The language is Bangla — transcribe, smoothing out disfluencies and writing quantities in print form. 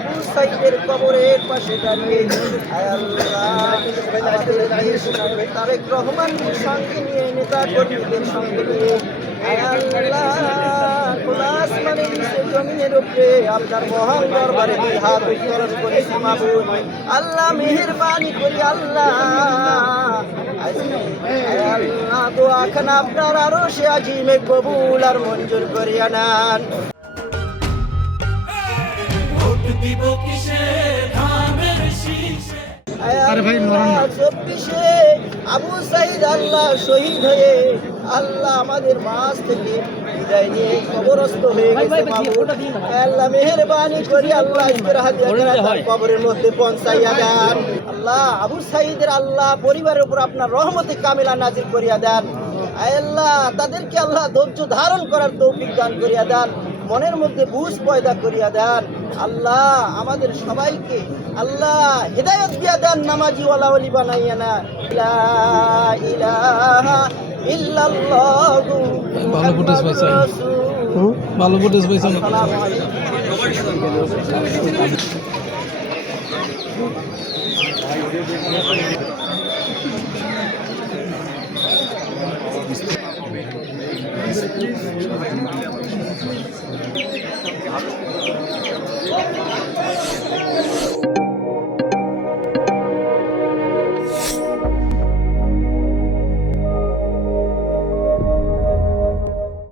আবু সাইদের কবরের পাশে দাঁড়িয়ে আয় আল্লাহ তারেক রহমানের সঙ্গে নিয়ে নেতা কর্মীদের সঙ্গে নিয়ে আয় আল্লাহ খোলা আসমানের নিচে জমিনের উপরে আপনার মহান দরবারে দুই হাত উত্তোলন করেছি মাবুদ। আল্লাহ মেহেরবানি করি আল্লাহ আল্লাহ দোয়া খান আপনার আরো সে আজিমে কবুল আর মঞ্জুর করিয়া নেন। আবু সাইদ আল্লাহ শহীদ হয়ে আল্লাহ আমাদের মাঝ থেকে বিদায় নিয়ে কবরস্থ হয়ে গেছে মাবুদ। আল্লাহ মেহেরবানি করি আল্লাহ কবরের মধ্যে পৌঁছাইয়া দেন। আল্লাহ আবু সাইদের আল্লাহ পরিবারের উপর আপনার রহমতে কামিলা নাজিল করিয়া দেন। আল্লাহ তাদেরকে আল্লাহ ধৈর্য ধারণ করার তৌফিক দান করিয়া দেন, মনের মধ্যে বুঝ পয়দা করিয়া দেন। আল্লাহ আমাদের সবাইকে আল্লাহ হিদায়াত দিয়া দেন, নামাজি ওয়ালা ওলি বানাইয়া না। লা ইলাহা ইল্লাল্লাহু মুহাম্মাদুর রাসূল। ভালো ফুটেজ পাইছেন। আসসালামু আলাইকুম।